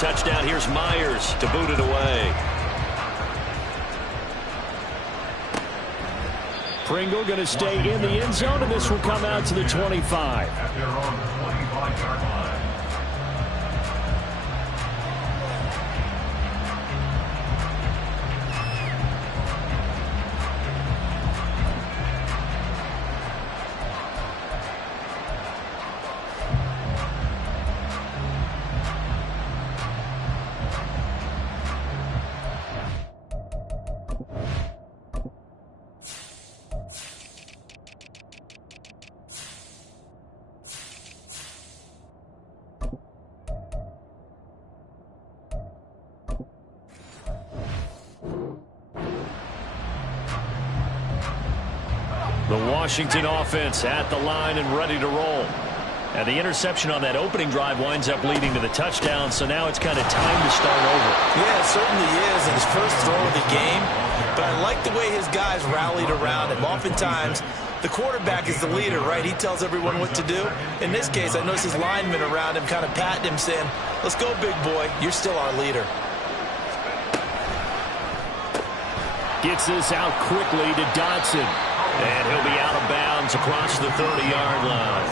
touchdown. Here's Myers to boot it away. Pringle going to stay in the end zone, and this will come out to the 25. At their own 25-yard line. The Washington offense at the line and ready to roll. And the interception on that opening drive winds up leading to the touchdown, so now it's kind of time to start over. Yeah, it certainly is in his first throw of the game. But I like the way his guys rallied around him. Oftentimes, the quarterback is the leader, right? He tells everyone what to do. In this case, I noticed his linemen around him kind of patting him, saying, let's go, big boy. You're still our leader. Gets this out quickly to Dotson. And he'll be out of bounds across the 30-yard line.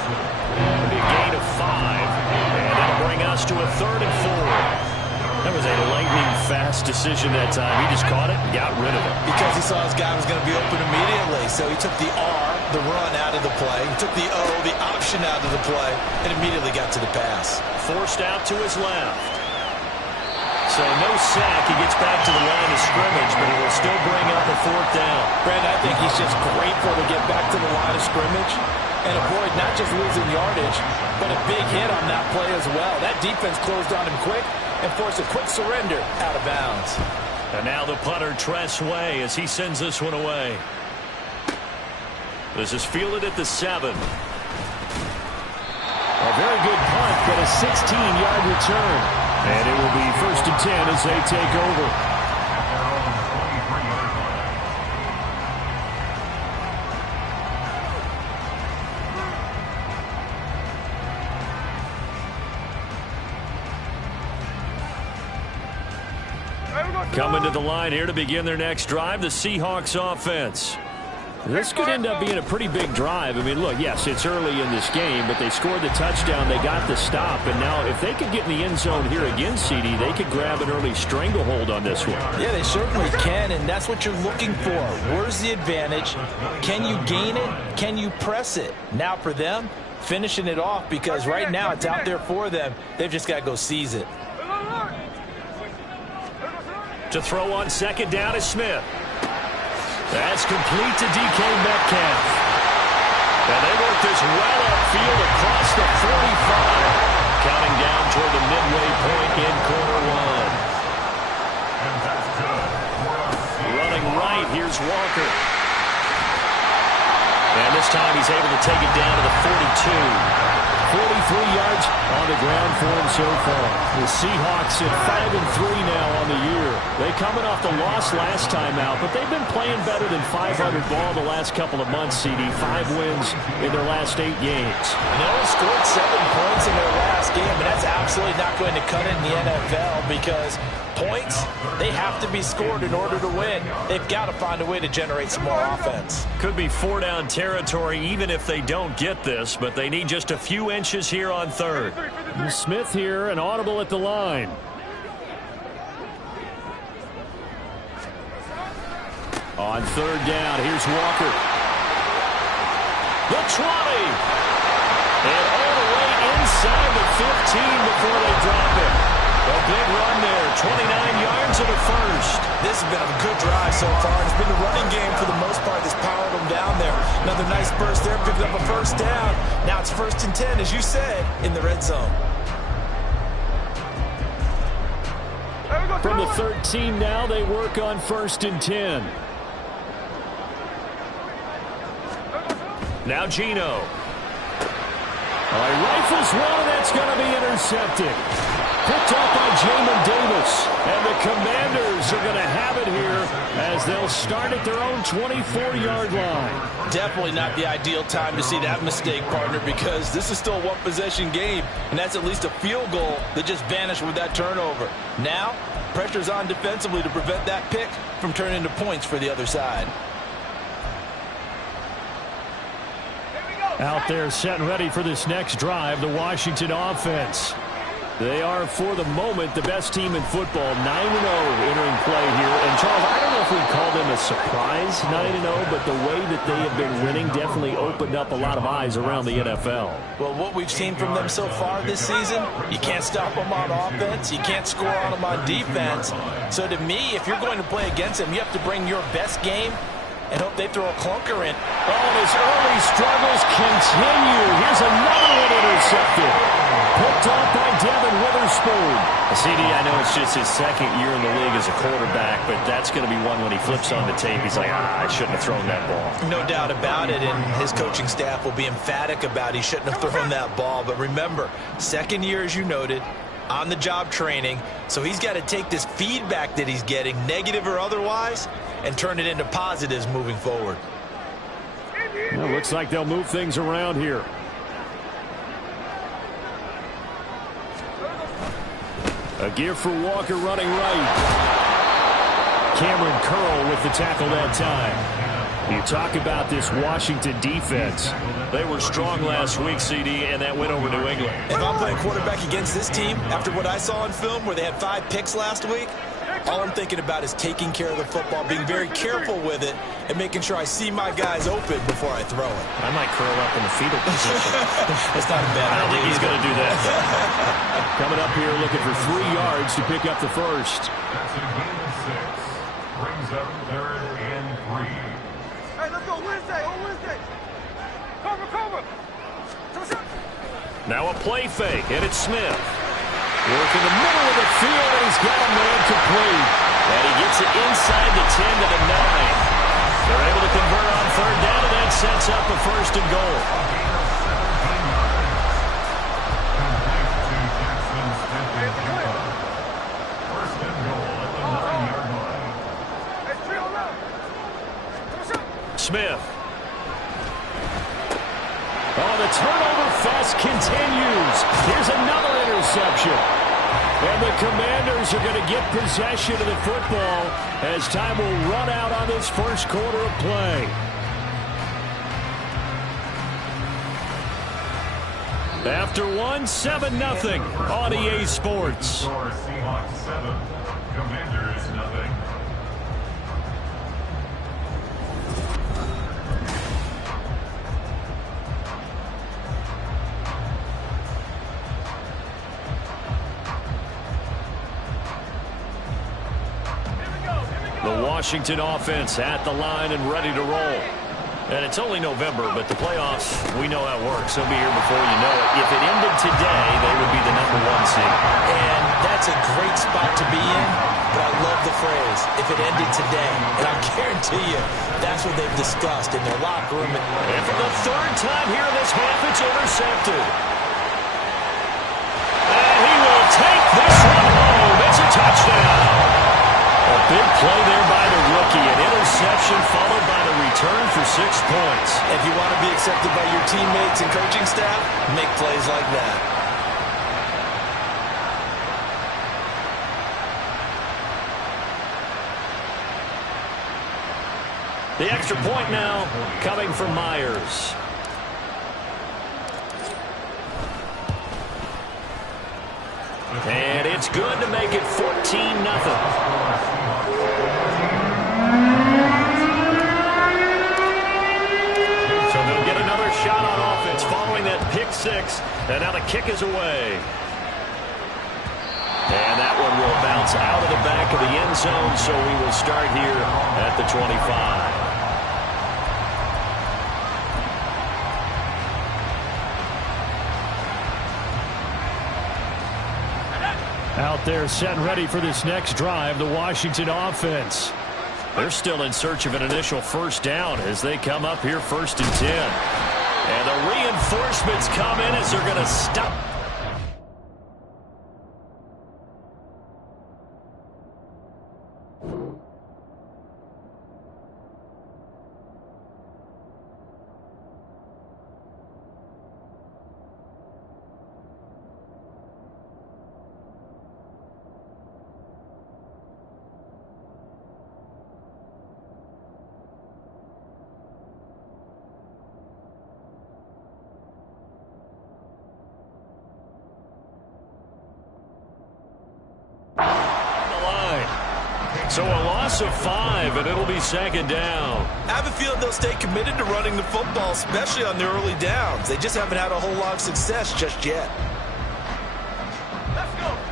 It'll be a gain of 5. And that'll bring us to a 3rd and 4. That was a lightning-fast decision that time. He just caught it and got rid of it. Because he saw his guy was going to be open immediately. So he took the R, the run, out of the play. He took the O, the option, out of the play, and immediately got to the pass. Forced out to his left. So no sack. He gets back to the line of scrimmage, but he will still bring up a 4th down. Brad, I think he's just grateful to get back to the line of scrimmage and avoid not just losing yardage, but a big hit on that play as well. That defense closed on him quick and forced a quick surrender out of bounds. And now the punter, Tress Way, as he sends this one away. This is fielded at the 7. A very good punt, but a 16-yard return. And it will be 1st and 10 as they take over. Coming to the line here to begin their next drive, the Seahawks offense. This could end up being a pretty big drive. I mean, look, yes, it's early in this game, but they scored the touchdown. They got the stop. And now if they could get in the end zone here again, CD, they could grab an early stranglehold on this one. Yeah, they certainly can, and that's what you're looking for. Where's the advantage? Can you gain it? Can you press it? Now for them, finishing it off, because right now it's out there for them. They've just got to go seize it. To throw on 2nd down is Smith. That's complete to DK Metcalf. And they work this well upfield across the 45. Counting down toward the midway point in quarter 1. Running right, here's Walker. And this time he's able to take it down to the 42. 43 yards on the ground for him so far. The Seahawks at 5-3 now on the year. They coming off the loss last time out, but they've been playing better than 500 ball the last couple of months, CD. 5 wins in their last 8 games. They only scored 7 points in their last game, and that's absolutely not going to cut it in the NFL because points, they have to be scored in order to win. They've got to find a way to generate some more offense. Could be 4-down territory even if they don't get this, but they need just a few inches here on 3rd. Smith here, an audible at the line. On 3rd down, here's Walker. The 20. And all the way inside the 15 before they drop it. A big run there, 29 yards and a first. This has been a good drive so far. It's been a running game for the most part that's powered them down there. Another nice burst there, picking up a 1st down. Now it's 1st and 10, as you said, in the red zone. From the 13 now, they work on 1st and 10. Now Geno. Rifles one, and that's going to be intercepted. Picked off by Jamin Davis. And the Commanders are going to have it here as they'll start at their own 24-yard line. Definitely not the ideal time to see that mistake, partner, because this is still a one-possession game, and that's at least a field goal that just vanished with that turnover. Now, pressure's on defensively to prevent that pick from turning into points for the other side. Out there set and ready for this next drive, the Washington offense. They are, for the moment, the best team in football, 9-0 entering play here. And, Charles, I don't know if we'd call them a surprise 9-0, but the way that they have been winning definitely opened up a lot of eyes around the NFL. Well, what we've seen from them so far this season, you can't stop them on offense. You can't score on them on defense. So, to me, if you're going to play against them, you have to bring your best game and hope they throw a clunker in. Oh, and his early struggles continue. Here's another one intercepted. Picked off by Devin Witherspoon. CD, I know it's just his second year in the league as a quarterback, but that's going to be one when he flips on the tape. He's like, I shouldn't have thrown that ball. No doubt about it, and his coaching staff will be emphatic about he shouldn't have thrown that ball. But remember, second year, as you noted, on-the-job training, so he's got to take this feedback that he's getting, negative or otherwise, and turn it into positives moving forward. Well, looks like they'll move things around here. A give for Walker running right. Cameron Curl with the tackle that time. You talk about this Washington defense. They were strong last week, CD, and that went over New England. If I'm playing quarterback against this team, after what I saw on film where they had 5 picks last week, all I'm thinking about is taking care of the football, being very careful with it, and making sure I see my guys open before I throw it. I might curl up in the fetal position. That's not a bad idea. I don't think he's going to do that. Coming up here looking for 3 yards to pick up the first. That's a gain of 6. Brings up 3rd and 3. Hey, let's go Wednesday. On Wednesday. Cover. Now a play fake, and it's Smith. Work in the middle of the field, and he's got a man complete. And he gets it inside the 10 to the 9. They're able to convert on 3rd down, and that sets up a 1st and goal. First and goal at the 9-yard line. Smith. Oh, the turnover fest continues. Here's another interception. And the Commanders are going to get possession of the football as time will run out on this first quarter of play. After 7-0 on EA Sports. Seahawks 7, Commanders 0. The Washington offense at the line and ready to roll. And it's only November, but the playoffs, we know how it works. They'll be here before you know it. If it ended today, they would be the #1 seed. And that's a great spot to be in, but I love the phrase, if it ended today. And I guarantee you, that's what they've discussed in their locker room. And for the 3rd time here in this half, it's intercepted. And he will take this one home. It's a touchdown. A big play there by the rookie. An interception followed by the return for 6 points. If you want to be accepted by your teammates and coaching staff, make plays like that. The extra point now coming from Myers. And it's good to make it 14-0. So they'll get another shot on offense following that pick 6. And now the kick is away. And that one will bounce out of the back of the end zone, so we will start here at the 25. Out there set and ready for this next drive, the Washington offense. They're still in search of an initial 1st down as they come up here 1st and 10. And the reinforcements come in as they're going to stop. So a loss of 5, and it'll be second down. I have a feeling they'll stay committed to running the football, especially on the early downs. They just haven't had a whole lot of success just yet.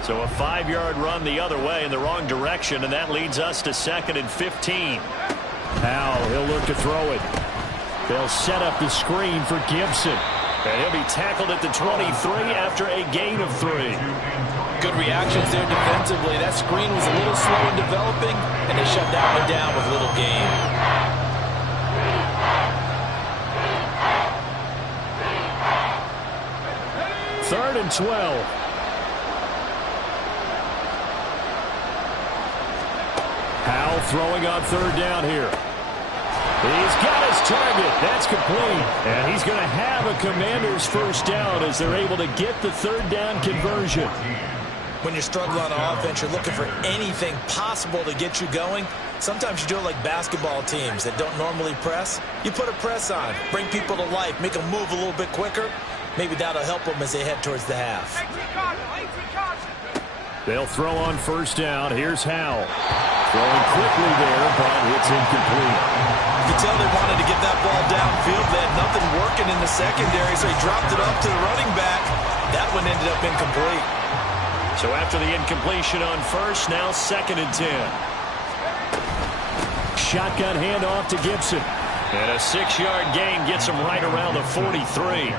So a 5-yard run the other way in the wrong direction, and that leads us to 2nd and 15. Howell, he'll look to throw it. They'll set up the screen for Gibson. And he'll be tackled at the 23 after a gain of 3. Good reactions there defensively. That screen was a little slow in developing, and they shut that one down with little gain. Third and 12. Howell throwing on 3rd down here. He's got his target. That's complete. And he's going to have a Commanders first down as they're able to get the 3rd down conversion. When you're struggling on offense, you're looking for anything possible to get you going. Sometimes you do it like basketball teams that don't normally press. You put a press on, bring people to life, make them move a little bit quicker. Maybe that'll help them as they head towards the half. They'll throw on 1st down. Here's Howell. Throwing quickly there, but it's incomplete. You can tell they wanted to get that ball downfield. They had nothing working in the secondary, so he dropped it up to the running back. That one ended up incomplete. So after the incompletion on 1st, now 2nd and 10. Shotgun handoff to Gibson. And a 6-yard gain gets him right around the 43.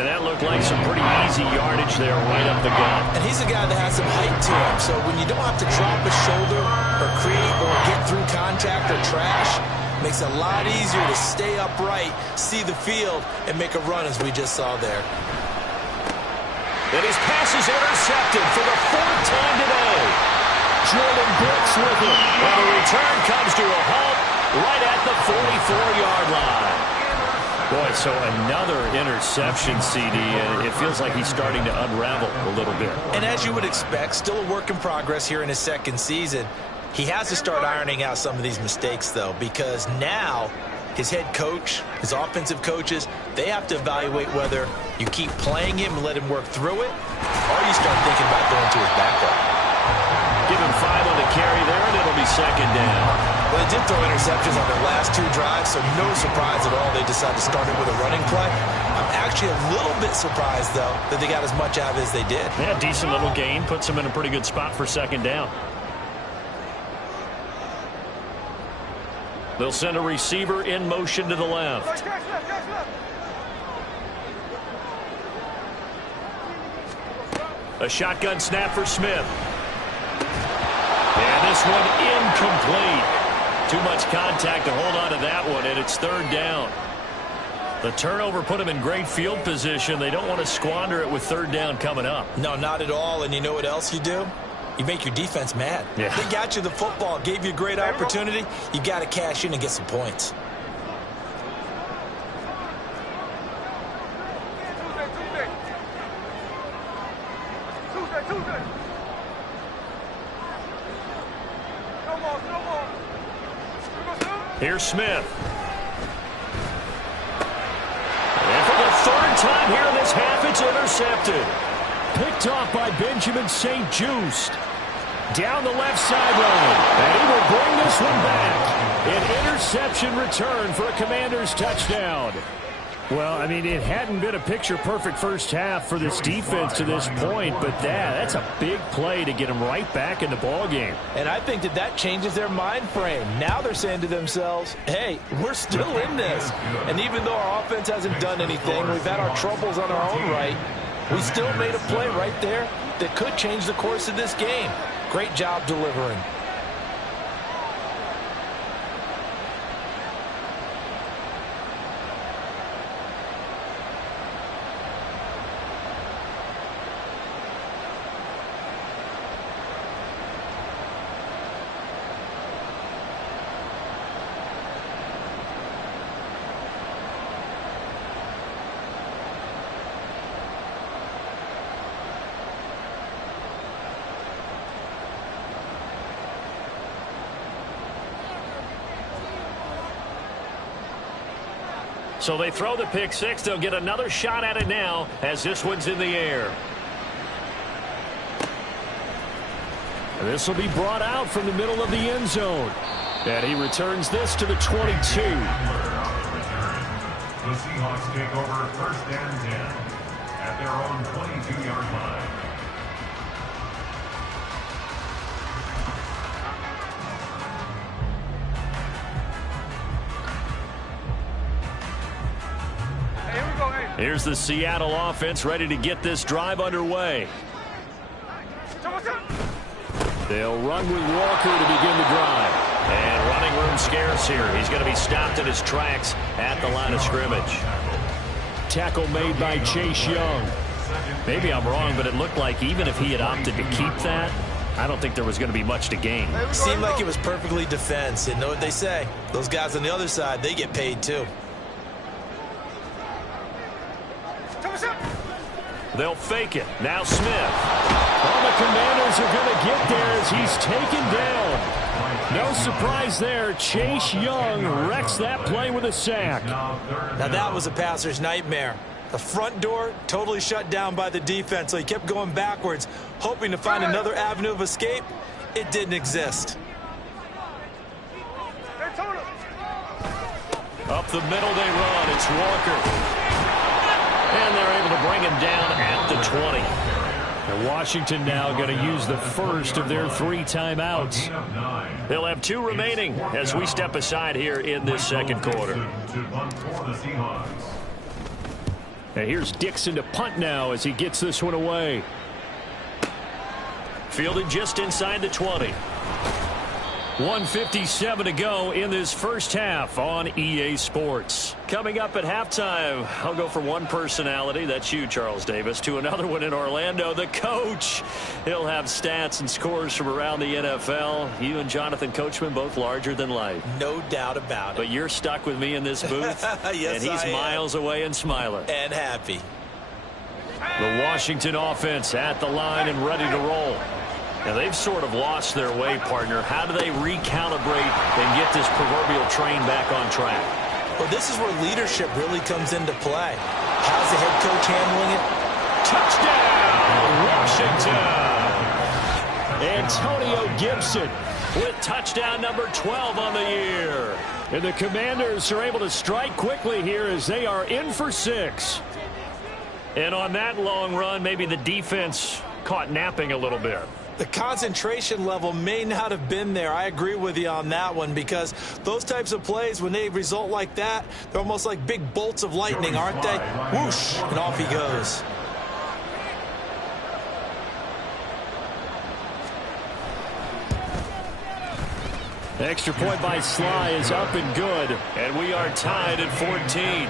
And that looked like some pretty easy yardage there right up the gut. And he's a guy that has some height to him, so when you don't have to drop a shoulder or create or get through contact or trash, it makes it a lot easier to stay upright, see the field, and make a run as we just saw there. And his pass is intercepted for the 4th time today. Jordan Brooks with it. And the return comes to a halt right at the 44-yard line. Boy, so another interception, CD. It feels like he's starting to unravel a little bit. And as you would expect, still a work in progress here in his 2nd season. He has to start ironing out some of these mistakes, though, because now his head coach, his offensive coaches, they have to evaluate whether you keep playing him and let him work through it, or you start thinking about going to his backup. Give him 5 on the carry there, and it'll be 2nd down. Well, they did throw interceptions on their last 2 drives, so no surprise at all they decided to start it with a running play. I'm actually a little bit surprised, though, that they got as much out of it as they did. Yeah, decent little gain. Puts them in a pretty good spot for 2nd down. They'll send a receiver in motion to the left. A shotgun snap for Smith. And this one incomplete. Too much contact to hold on to that one, and it's 3rd down. The turnover put them in great field position. They don't want to squander it with 3rd down coming up. No, not at all. And you know what else you do? You make your defense mad. Yeah. They got you the football, gave you a great opportunity. You got to cash in and get some points. Tuesday. Here's Smith. And for the 3rd time here in this half, it's intercepted. Picked off by Benjamin St-Juste. Down the left sideline. And he will bring this one back. An interception return for a Commanders touchdown. Well, I mean, it hadn't been a picture-perfect first half for this defense to this point, but that's a big play to get them right back in the ballgame. And I think that changes their mind frame. Now they're saying to themselves, hey, we're still in this. And even though our offense hasn't done anything, we've had our troubles on our own right, we still made a play right there that could change the course of this game. Great job delivering. So they throw the pick six. They'll get another shot at it now as this one's in the air. This will be brought out from the middle of the end zone. And he returns this to the 22. The Seahawks take over first and 10 at their own 22-yard line. Here's the Seattle offense ready to get this drive underway. They'll run with Walker to begin the drive. And running room scarce here. He's going to be stopped in his tracks at the line of scrimmage. Tackle made by Chase Young. Maybe I'm wrong, but it looked like even if he had opted to keep that, I don't think there was going to be much to gain. Seemed like it was perfectly defense. And know what they say? Those guys on the other side, they get paid too. They'll fake it. Now Smith. Well, the Commanders are going to get there as he's taken down. No surprise there. Chase Young wrecks that play with a sack. Now that was a passer's nightmare. The front door totally shut down by the defense, so he kept going backwards, hoping to find another avenue of escape. It didn't exist. Up the middle they run. It's Walker. And they're able to bring him down at the 20. And Washington now going to use the first of their 3 timeouts. They'll have 2 remaining as we step aside here in this second quarter. And here's Dixon to punt now as he gets this one away. Fielded just inside the 20. 1:57 to go in this first half on EA Sports. Coming up at halftime, I'll go from one personality, that's you, Charles Davis, to another one in Orlando, the coach. He'll have stats and scores from around the NFL. You and Jonathan Coachman both larger than life. No doubt about it. But you're stuck with me in this booth, yes, and he's miles away and smiling. And happy. The Washington offense at the line and ready to roll. Now, they've sort of lost their way, partner. How do they recalibrate and get this proverbial train back on track? Well, this is where leadership really comes into play. How's the head coach handling it? Touchdown, Washington! Antonio Gibson with touchdown number 12 on the year. And the Commanders are able to strike quickly here as they are in for 6. And on that long run, maybe the defense caught napping a little bit. The concentration level may not have been there. I agree with you on that one, because those types of plays, when they result like that, they're almost like big bolts of lightning, aren't they? Whoosh, and off he goes. Extra point by Sly is up and good. And we are tied at 14.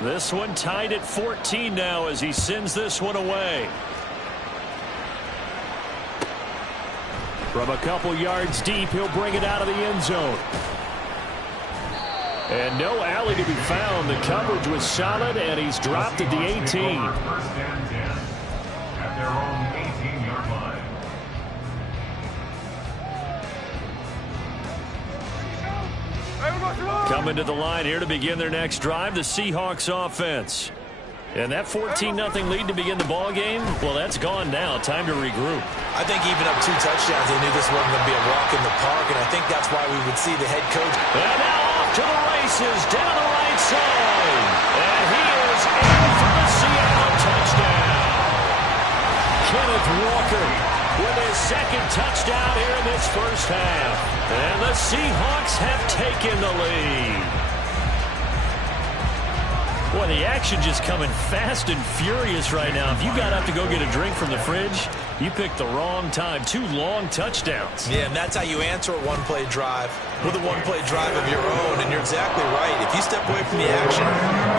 This one tied at 14 now as he sends this one away. From a couple yards deep, he'll bring it out of the end zone. And no alley to be found. The coverage was solid, and he's dropped at the 18. First and 10 at their own 18-yard line. Coming to the line here to begin their next drive, the Seahawks offense. And that 14-0 lead to begin the ball game, well, that's gone now. Time to regroup. I think even up 2 touchdowns, they knew this wasn't going to be a walk in the park, and I think that's why we would see the head coach. And now off to the races, down the right side. And he is in for the Seattle touchdown. Kenneth Walker with his second touchdown here in this first half. And the Seahawks have taken the lead. Boy, the action just coming fast and furious right now. If you got up to go get a drink from the fridge, you picked the wrong time. 2 long touchdowns. Yeah, and that's how you answer a one-play drive with a one-play drive of your own. And you're exactly right. If you step away from the action,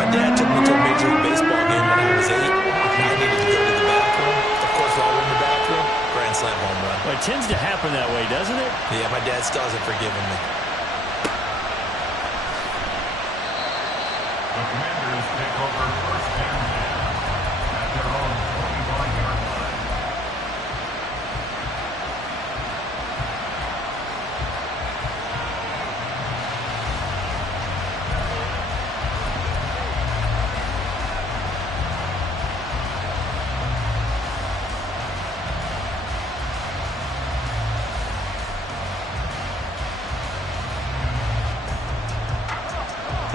my dad took me to a Major League Baseball game when I was 8. I needed to go to the bathroom. Of course, while we're in the bathroom, grand slam home run. Well, it tends to happen that way, doesn't it? Yeah, my dad still hasn't forgiven me. The Commanders take over first and 10 at their own 21-yard line.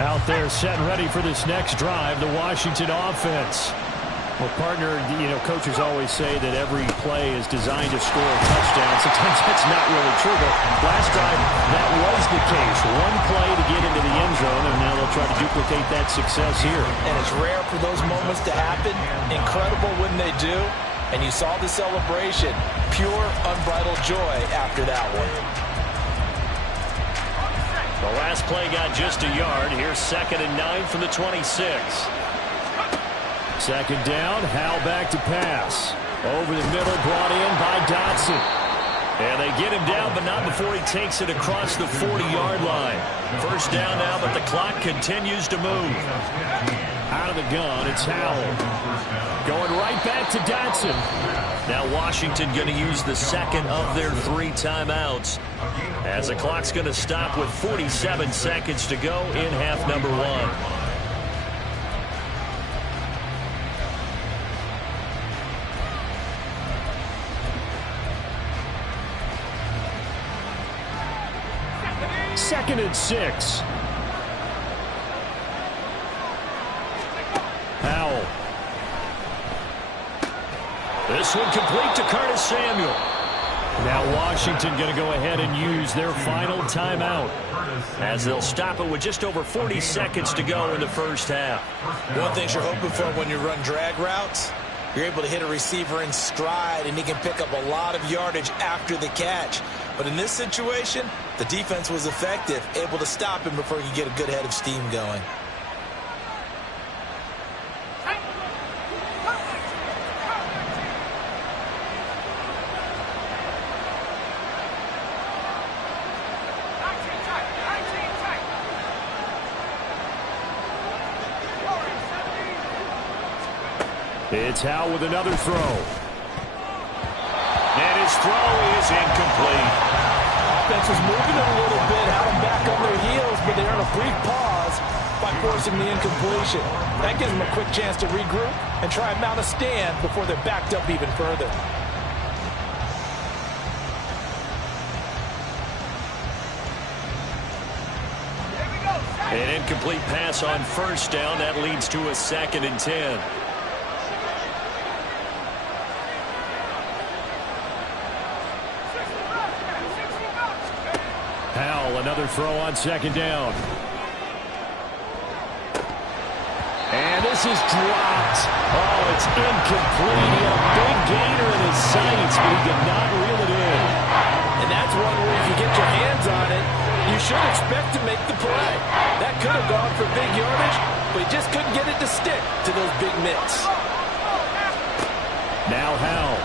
Out there set and ready for this next drive, the Washington offense. Well, partner, coaches always say that every play is designed to score a touchdown. Sometimes that's not really true, but last drive, that was the case. One play to get into the end zone, and now they'll try to duplicate that success here. And it's rare for those moments to happen. Incredible when they do. And you saw the celebration. Pure, unbridled joy after that one. The last play got just a yard. Here's 2nd and 9 from the 26. Second down, Howell back to pass. Over the middle, brought in by Dotson. And they get him down, but not before he takes it across the 40-yard line. First down now, but the clock continues to move. Out of the gun, it's Howell. Going right back to Dotson. Now Washington going to use the second of their 3 timeouts, as the clock's going to stop with 47 seconds to go in half number 1. Second and 6. Howell. This one complete to Curtis Samuel. Now Washington going to go ahead and use their final timeout, as they'll stop it with just over 40 seconds to go in the first half. One thing you're hoping for when you run drag routes, you're able to hit a receiver in stride, and he can pick up a lot of yardage after the catch. But in this situation, the defense was effective, able to stop him before he could get a good head of steam going. It's Howell with another throw. And his throw is incomplete. Offense was moving a little bit, had them back on their heels, but they earned a brief pause by forcing the incompletion. That gives them a quick chance to regroup and try and mount a stand before they're backed up even further. An incomplete pass on first down. That leads to a 2nd and 10. Howell, another throw on second down. And this is dropped. Oh, it's incomplete. He had a big gainer in his sights, but he did not reel it in. And that's one where if you get your hands on it, you should expect to make the play. That could have gone for big yardage, but he just couldn't get it to stick to those big mitts. Now Howell.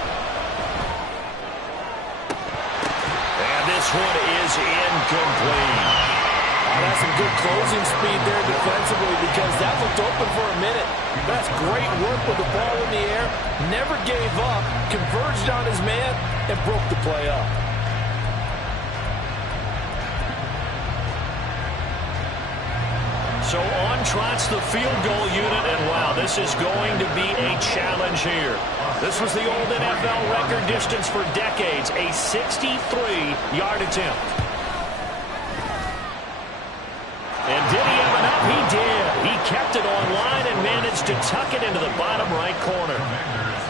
This one is incomplete. Oh, that's some good closing speed there defensively, because that looked open for a minute. That's great work with the ball in the air. Never gave up, converged on his man, and broke the play up. So on trots the field goal unit, and wow, this is going to be a challenge here. This was the old NFL record distance for decades, a 63-yard attempt. And did he have enough? He did. He kept it on line and managed to tuck it into the bottom right corner.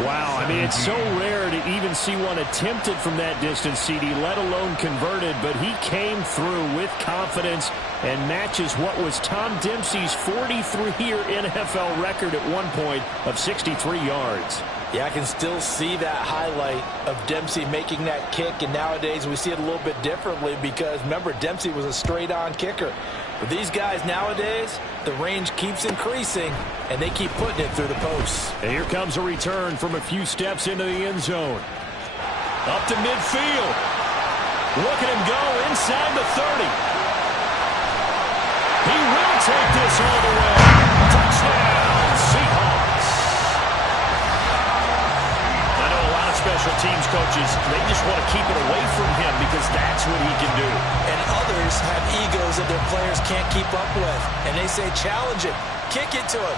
Wow, I mean, it's so rare to even see one attempted from that distance, CD, let alone converted, but he came through with confidence and matches what was Tom Dempsey's 43-year NFL record at one point of 63 yards. Yeah, I can still see that highlight of Dempsey making that kick, and nowadays we see it a little bit differently because, remember, Dempsey was a straight-on kicker. But these guys nowadays, the range keeps increasing, and they keep putting it through the posts. And here comes a return from a few steps into the end zone. Up to midfield. Look at him go inside the 30. He will take this all the way. Touchdown, Seahawks. I know a lot of special teams coaches, they just want to keep it away from him because that's what he can do. And others have egos that their players can't keep up with. And they say, challenge him, kick it to him.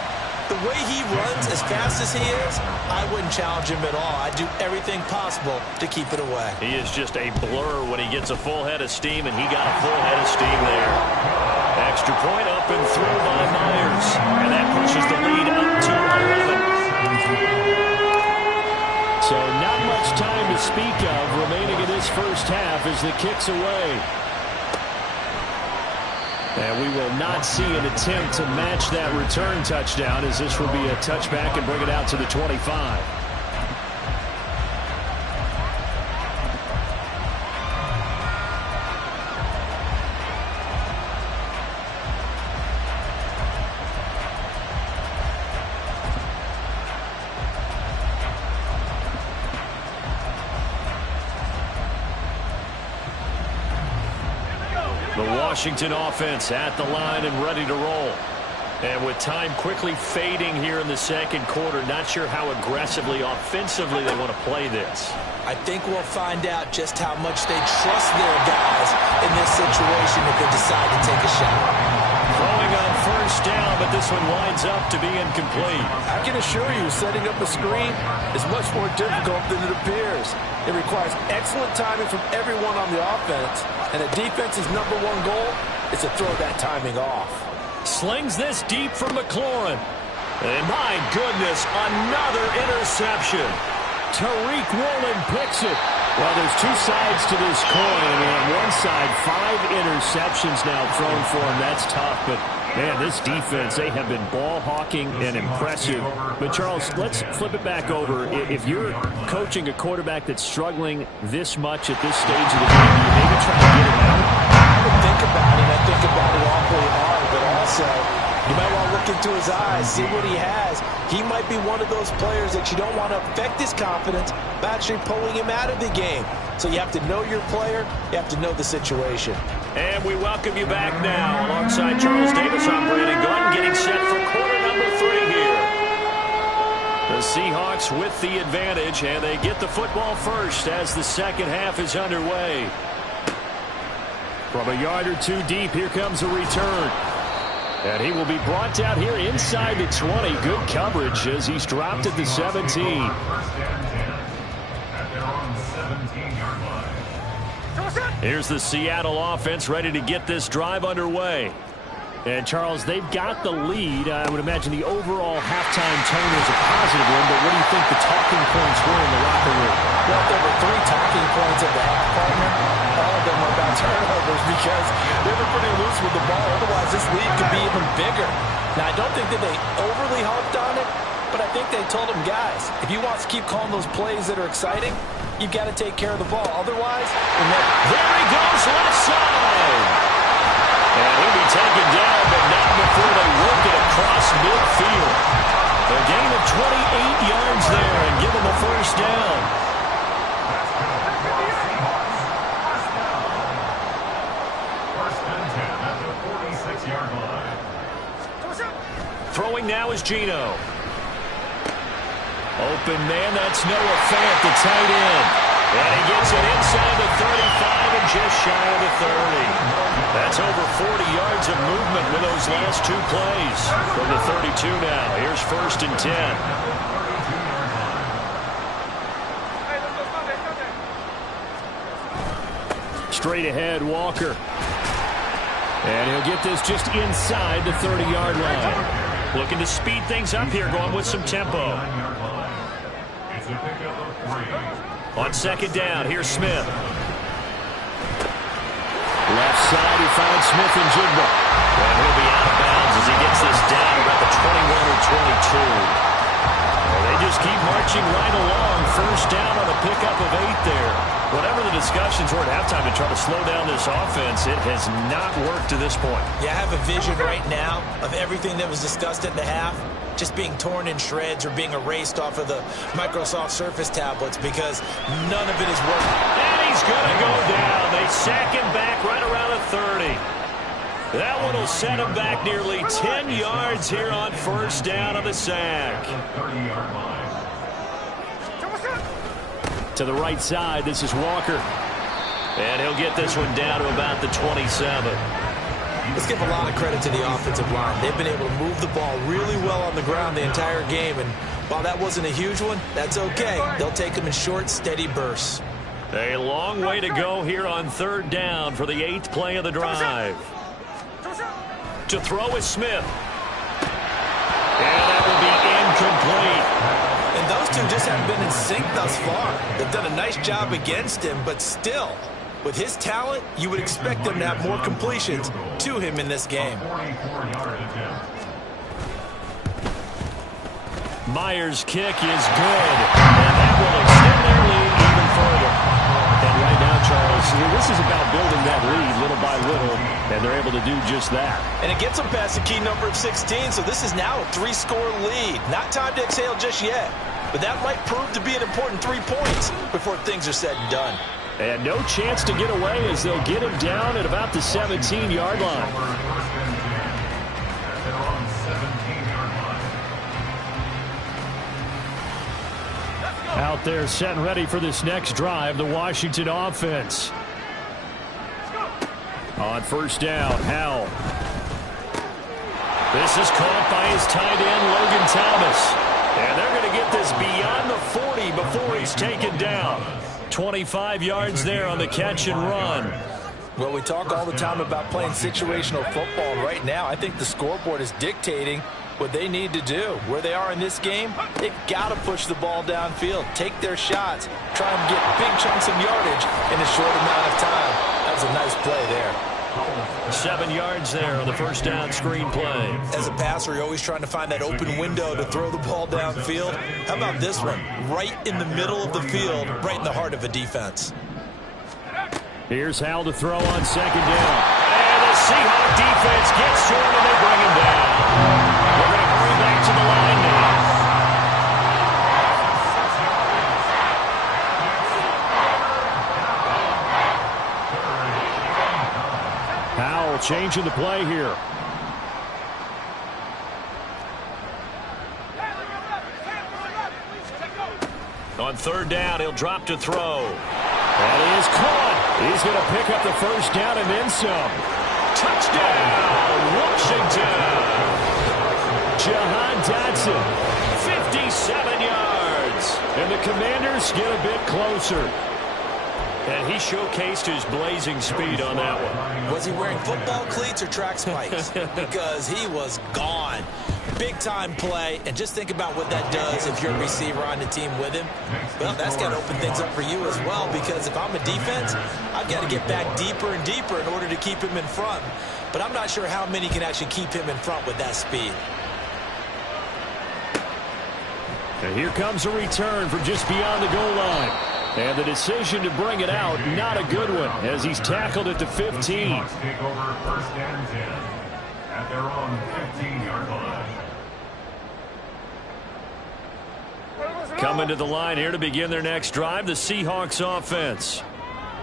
the way he runs as fast as he is, I wouldn't challenge him at all. I'd do everything possible to keep it away. He is just a blur when he gets a full head of steam, and he got a full head of steam there. Extra point up and through by Myers, and that pushes the lead up to 11. So not much time to speak of remaining in this first half as the kick's away. And we will not see an attempt to match that return touchdown, as this will be a touchback and bring it out to the 25. Washington offense at the line and ready to roll. And with time quickly fading here in the second quarter, not sure how aggressively, offensively they want to play this. I think we'll find out just how much they trust their guys in this situation if they decide to take a shot. Throwing on first down, but this one winds up to be incomplete. I can assure you, setting up a screen is much more difficult than it appears. It requires excellent timing from everyone on the offense, and a defense's #1 goal is to throw that timing off. Slings this deep from McLaurin. And my goodness, another interception. Tariq Woolen picks it. Well, there's two sides to this coin. I mean, on one side, 5 interceptions now thrown for him. That's tough, but man, this defense, they have been ball hawking and impressive. But Charles, let's flip it back over. If you're coaching a quarterback that's struggling this much at this stage of the game, you maybe try to get him out. I would think about it. I think about it awfully hard, but also you might want to look into his eyes, see what he has. He might be one of those players that you don't want to affect his confidence by actually pulling him out of the game. So you have to know your player. You have to know the situation. And we welcome you back now. Alongside Charles Davis, I'm Brandon Gaudin, getting set for quarter number 3 here. The Seahawks with the advantage, and they get the football first as the second half is underway. From a yard or two deep, here comes a return. And he will be brought down here inside the 20. Good coverage as he's dropped at the 17. First and 10 at their own 17-yard line. Here's the Seattle offense ready to get this drive underway. And, Charles, they've got the lead. I would imagine the overall halftime tone was a positive one, but what do you think the talking points were in the locker room? Well, there were 3 talking points at the half, partner. All of them were about turnovers because they were pretty loose with the ball. Otherwise, this lead could be even bigger. Now, I don't think that they overly harped on it, but I think they told them, guys, if you want to keep calling those plays that are exciting, you've got to take care of the ball. Otherwise, there he goes, left side. And he'll be taken down, but not before they work it across midfield. A gain of 28 yards there and give him the first down. First and 10 at the 46-yard line. Throwing now is Geno. Open man, that's Noah Fant, the tight end. And he gets it inside the 35 and just shy of the 30. That's over 40 yards of movement with those last 2 plays. From the 32 now, here's first and 10. Straight ahead, Walker. And he'll get this just inside the 30-yard line. Looking to speed things up here, going with some tempo. It's a pickup of 3. On second down, here's Smith. Left side, he finds Smith and Jigba. And he'll be out of bounds as he gets this down about the 21 or 22. Well, they just keep marching right along. First down on a pickup of 8 there. Whatever the discussions were at halftime to try to slow down this offense, it has not worked to this point. Yeah, I have a vision right now of everything that was discussed at the half just being torn in shreds or being erased off of the Microsoft Surface tablets because none of it is working. And he's going to go down. They sack him back right around the 30. That one will set him back nearly 10 yards here on first down of the sack. 30-yard line. To the right side, this is Walker. And he'll get this one down to about the 27. Let's give a lot of credit to the offensive line. They've been able to move the ball really well on the ground the entire game, and while that wasn't a huge one, that's okay. They'll take them in short, steady bursts. A long way to go here on third down for the 8th play of the drive. To throw is Smith. And that will be incomplete. And those two just haven't been in sync thus far. They've done a nice job against him, but still, with his talent, you would expect them to have more completions to him in this game. Myers' kick is good. And that will extend their lead even further. And right now, Charles, this is about building that lead little by little, and they're able to do just that. And it gets them past the key number of 16, so this is now a 3-score lead. Not time to exhale just yet, but that might prove to be an important 3 points before things are said and done. And no chance to get away as they'll get him down at about the 17-yard line. Out there set and ready for this next drive, the Washington offense. On first down, Howell. This is caught by his tight end, Logan Thomas. And they're going to get this beyond the 40 before he's taken down. 25 yards there on the catch and run. Well, we talk all the time about playing situational football. Right now, I think the scoreboard is dictating what they need to do. Where they are in this game, they've got to push the ball downfield, take their shots, try and get big chunks of yardage in a short amount of time. That was a nice play there. 7 yards there on the first down screen play. As a passer, you're always trying to find that open window to throw the ball downfield. How about this one? Right in the middle of the field, right in the heart of a defense. Here's Howell to throw on second down. And the Seahawks defense gets to him and they bring him down. We're going to hurry back to the line now. Howell changing the play here. On third down, he'll drop to throw. That is caught. He's going to pick up the first down and then some. Touchdown, Washington. Jahan Dotson, 57 yards. And the Commanders get a bit closer. And he showcased his blazing speed on that one. Was he wearing football cleats or track spikes? Because he was gone. Big-time play, and just think about what that does if you're a receiver on the team with him. Well, that's got to open things up for you as well, because if I'm a defense, I've got to get back deeper and deeper in order to keep him in front. But I'm not sure how many can actually keep him in front with that speed. And here comes a return from just beyond the goal line. And the decision to bring it out, not a good one, as he's tackled at the 15. Take over first and 10 at their own 15-yard line. Coming to the line here to begin their next drive, the Seahawks offense.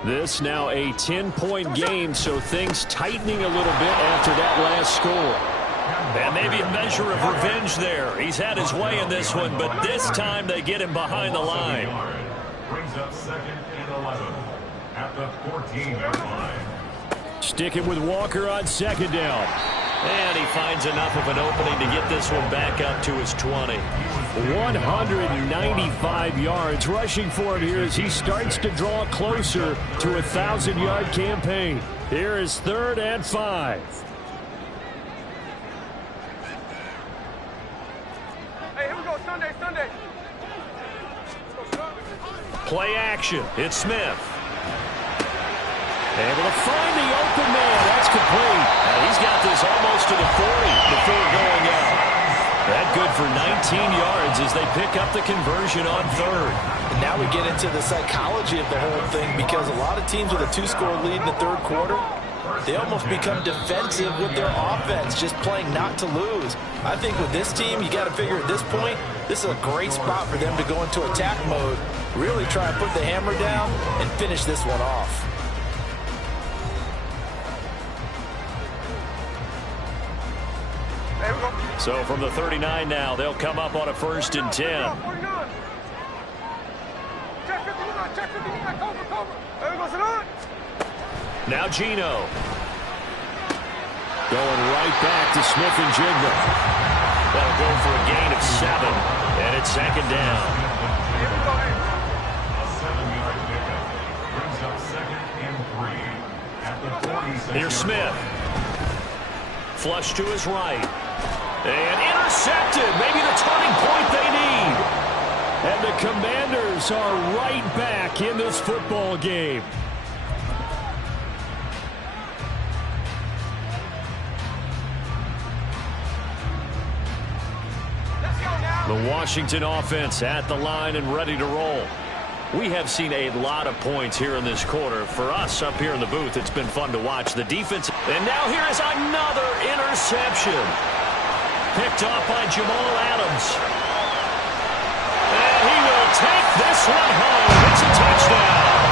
This now a 10-point game, so things tightening a little bit after that last score. And maybe a measure of revenge there. He's had his way in this one, but this time they get him behind the line. Brings up second and 11 at the 14-yard line. Sticking with Walker on second down. And he finds enough of an opening to get this one back up to his 20. 195 yards rushing for him here as he starts to draw closer to a 1,000-yard campaign. Here is 3rd and 5. Hey, here we go, Sunday. Play action. It's Smith. Able to find the open man. That's complete. He's got this almost to the 40 before going out. That good for 19 yards as they pick up the conversion on 3rd. And now we get into the psychology of the whole thing, because a lot of teams with a 2-score lead in the 3rd quarter, they almost become defensive with their offense, just playing not to lose. I think with this team, you got to figure at this point, this is a great spot for them to go into attack mode, really try and put the hammer down and finish this one off. So from the 39 now, they'll come up on a 1st and 10. Check 59, cover. There we go, Salah. Now Geno. Going right back to Smith-Njigba. That'll go for a gain of 7, and it's second down. Here we go. A 7-yard pickup brings up 2nd and 3 at the 46. Here's Smith. Flush to his right. And intercepted. Maybe the turning point they need. And the Commanders are right back in this football game. The Washington offense at the line and ready to roll. We have seen a lot of points here in this quarter. For us up here in the booth, it's been fun to watch. The defense. And now here is another interception. Picked off by Jamal Adams. And he will take this one home. It's a touchdown.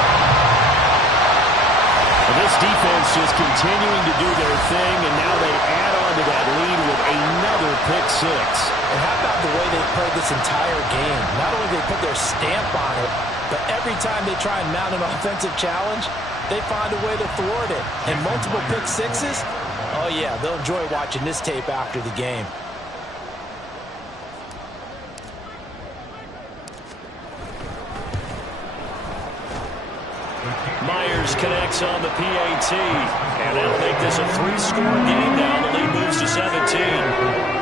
And this defense just continuing to do their thing, and now they add on to that lead with another pick 6. And how about the way they played this entire game? Not only did they put their stamp on it, but every time they try and mount an offensive challenge, they find a way to thwart it. And multiple pick 6s, oh yeah, they'll enjoy watching this tape after the game. Myers connects on the PAT, and that'll make this a 3-score game now. The lead moves to 17.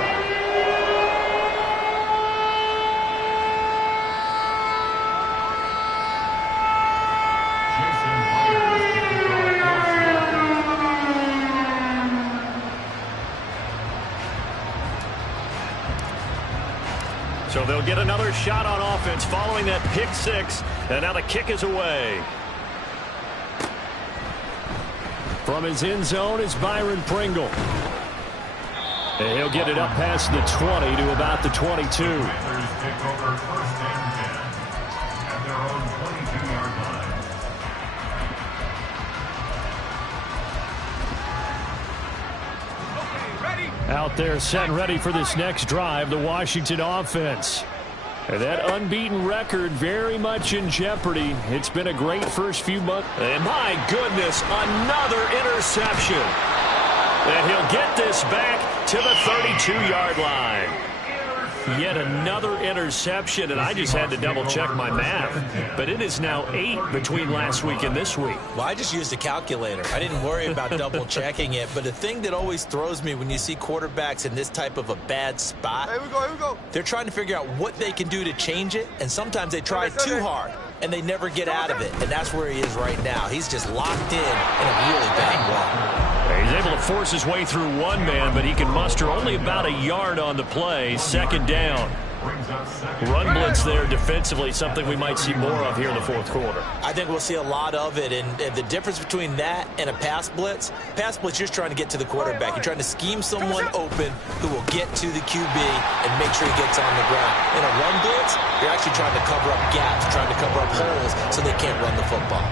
So they'll get another shot on offense following that pick 6, and now the kick is away. From his end zone is Byron Pringle. And he'll get it up past the 20 to about the 22. Panthers take over 1st and 10 at their own 22-yard line. Okay, ready? Out there set and ready for this next drive, the Washington offense. And that unbeaten record very much in jeopardy. It's been a great first few months. And my goodness, another interception. And he'll get this back to the 32-yard line. Yet another interception, and I just had to double-check my math. But it is now 8 between last week and this week. Well, I just used a calculator. I didn't worry about double-checking it. But the thing that always throws me when you see quarterbacks in this type of a bad spot, Here we go, here we go. they're trying to figure out what they can do to change it, and sometimes they try too hard, and they never get out of it. And that's where he is right now. He's just locked in a really bad way. He's able to force his way through one man, but he can muster only about a yard on the play. Second down. Run blitz there defensively, something we might see more of here in the fourth quarter. I think we'll see a lot of it, and the difference between that and a pass blitz, you're just trying to get to the quarterback. You're trying to scheme someone open who will get to the QB and make sure he gets on the ground. In a run blitz, you're actually trying to cover up gaps, trying to cover up holes so they can't run the football.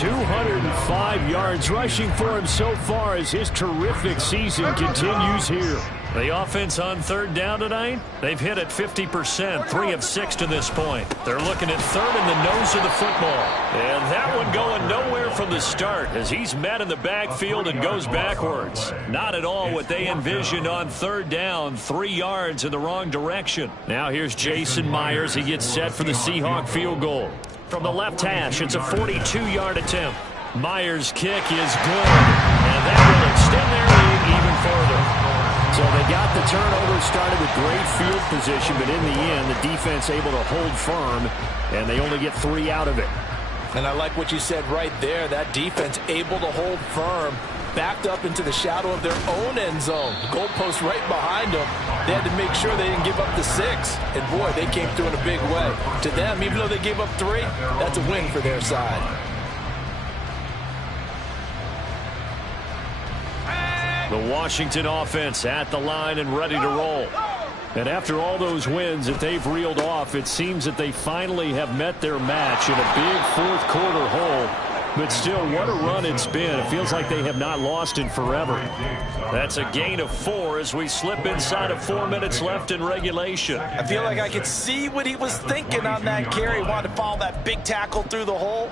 205 yards rushing for him so far as his terrific season continues here. The offense on third down tonight, they've hit at 50%, 3 of 6 to this point. They're looking at third in the nose of the football. And that one going nowhere from the start as he's met in the backfield and goes backwards. Not at all what they envisioned on third down, 3 yards in the wrong direction. Now here's Jason Myers. He gets set for the Seahawk field goal. From the left hash, it's a 42-yard attempt. Myers' kick is good, and that will extend their lead even further. So they got the turnover, started with great field position, but in the end, the defense able to hold firm, and they only get 3 out of it. And I like what you said right there. That defense able to hold firm, backed up into the shadow of their own end zone. The goalpost right behind them. They had to make sure they didn't give up the 6. And, boy, they came through in a big way. To them, even though they gave up 3, that's a win for their side. The Washington offense at the line and ready to roll. And after all those wins that they've reeled off, it seems that they finally have met their match in a big fourth quarter hole. But still, what a run it's been. It feels like they have not lost in forever. That's a gain of 4 as we slip inside of 4 minutes left in regulation. I feel like I could see what he was thinking on that carry. Wanted to follow that big tackle through the hole.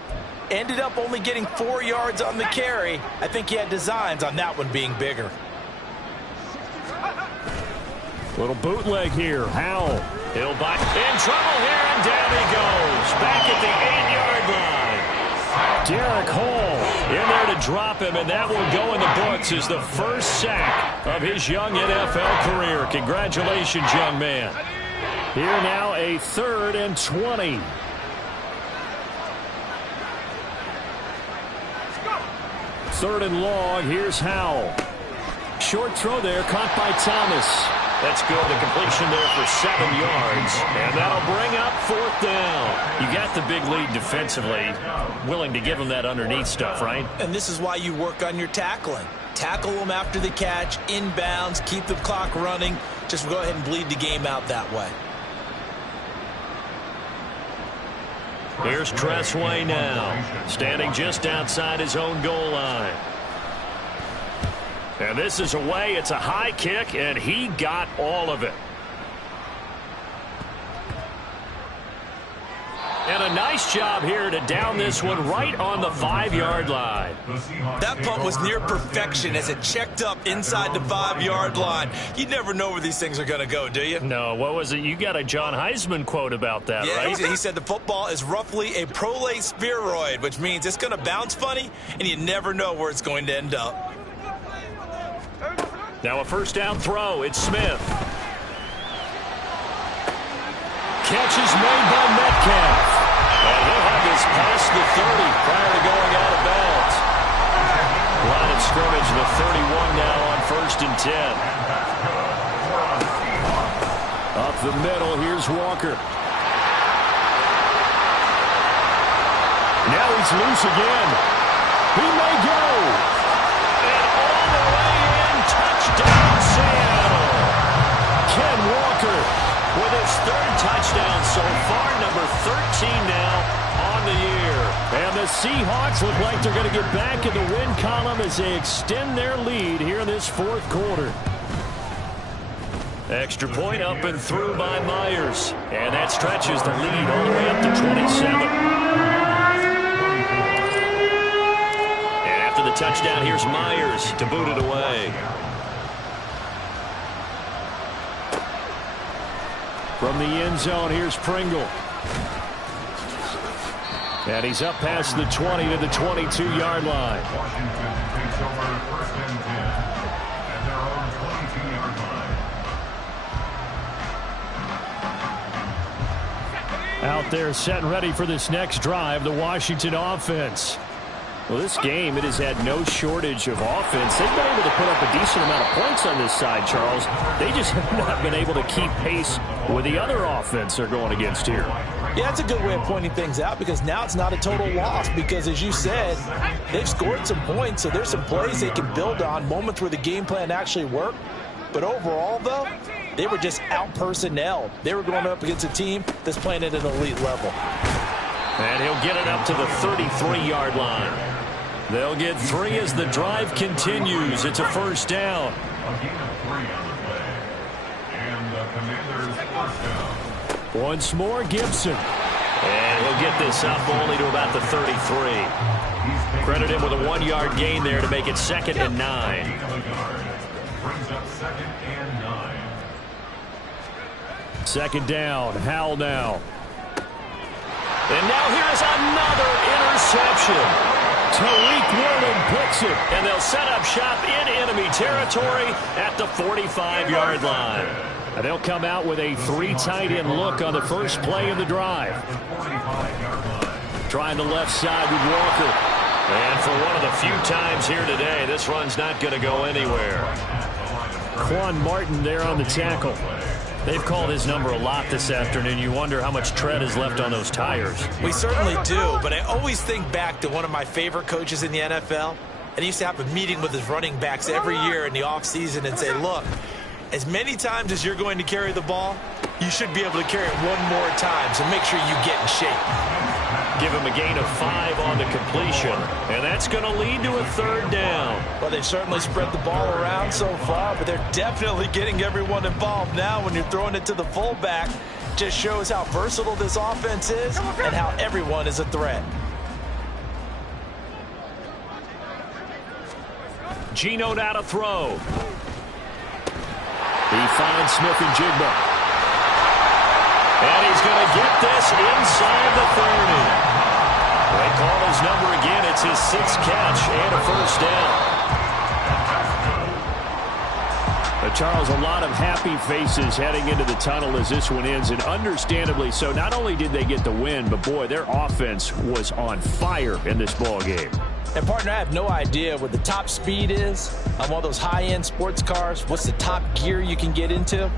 Ended up only getting 4 yards on the carry. I think he had designs on that one being bigger. Little bootleg here. Howell. He'll buy in trouble here, and down he goes. Back at the 8-yard line. Derek Hall In there to drop him, and that will go in the books as the first sack of his young NFL career. Congratulations, young man. Here now, a 3rd and 20. Third and long. Here's Howell. Short throw there, caught by Thomas. That's good. The completion there for 7 yards. And that'll bring up 4th down. You got the big lead defensively. Willing to give them that underneath stuff, right? And this is why you work on your tackling. Tackle them after the catch, inbounds, keep the clock running. Just go ahead and bleed the game out that way. Here's Tressway now, standing just outside his own goal line. And this is away. It's a high kick, and he got all of it. And a nice job here to down this one right on the 5-yard line. That punt was near perfection as it checked up inside the 5-yard line. You never know where these things are going to go, do you? No, what was it? You got a John Heisman quote about that, yeah, right? He said the football is roughly a prolate spheroid, which means it's going to bounce funny, and you never know where it's going to end up. Now a first down throw. It's Smith. Catch is made by Metcalf. And he'll have this past the 30 prior to going out of bounds. Line of scrimmage, the 31 now on 1st and 10. Up the middle, here's Walker. Now he's loose again. He may go. And all the way in, touchdown Seattle. Ken Walker with his 3rd touchdown so far, number 13 now on the year. And the Seahawks look like they're going to get back in the win column as they extend their lead here in this 4th quarter. Extra point up and through by Myers. And that stretches the lead all the way up to 27. And after the touchdown, here's Myers to boot it away. From the end zone, here's Pringle. And he's up past the 20 to the 22-yard line. Washington takes over 1st and 10 at their own 22-yard line. Out there set and ready for this next drive, the Washington offense. Well, this game, it has had no shortage of offense. They've been able to put up a decent amount of points on this side, Charles. They just have not been able to keep pace with the other offense they're going against here. Yeah, that's a good way of pointing things out because now it's not a total loss because, as you said, they've scored some points, so there's some plays they can build on, moments where the game plan actually worked. But overall, though, they were just out-personnelled. They were going up against a team that's playing at an elite level. And he'll get it up to the 33-yard line. They'll get 3 as the drive continues. It's a first down. A gain of 3 on the play. And the Commanders' first down. Once more, Gibson. And he'll get this up only to about the 33. Credit him with a 1-yard gain there to make it 2nd and 9. Gain of a yard. Brings up 2nd and 9. 2nd down, Howell now. And now here's another interception. Tariq Woolen picks it. And they'll set up shop in enemy territory at the 45-yard line. And they'll come out with a 3 tight end look on the first play of the drive. Trying the left side with Walker. And for one of the few times here today, this run's not going to go anywhere. Quan Martin there on the tackle. They've called his number a lot this afternoon. You wonder how much tread is left on those tires. We certainly do, but I always think back to one of my favorite coaches in the NFL. And he used to have a meeting with his running backs every year in the offseason and say, look, as many times as you're going to carry the ball, you should be able to carry it one more time, so make sure you get in shape. Give him a gain of 5 on the completion, and that's going to lead to a 3rd down. Well, they've certainly spread the ball around so far, but they're definitely getting everyone involved now when you're throwing it to the fullback. Just shows how versatile this offense is and how everyone is a threat. Geno now to throw. He finds Smith-Njigba. And he's going to get this inside the 30. They call his number again. It's his 6th catch and a first down. Charles, a lot of happy faces heading into the tunnel as this one ends, and understandably so. Not only did they get the win, but boy, their offense was on fire in this ball game. And partner, I have no idea what the top speed is on one of those high-end sports cars. What's the top gear you can get into?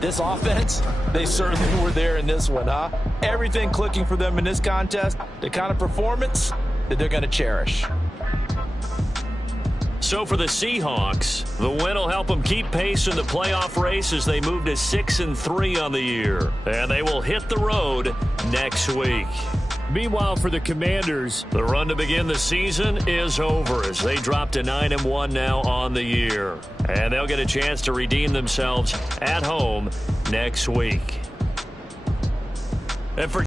This offense, they certainly were there in this one, huh? Everything clicking for them in this contest, the kind of performance that they're going to cherish. So for the Seahawks, the win will help them keep pace in the playoff race as they move to 6-3 on the year. And they will hit the road next week. Meanwhile, for the Commanders, the run to begin the season is over as they drop to 9-1 now on the year. And they'll get a chance to redeem themselves at home next week. And for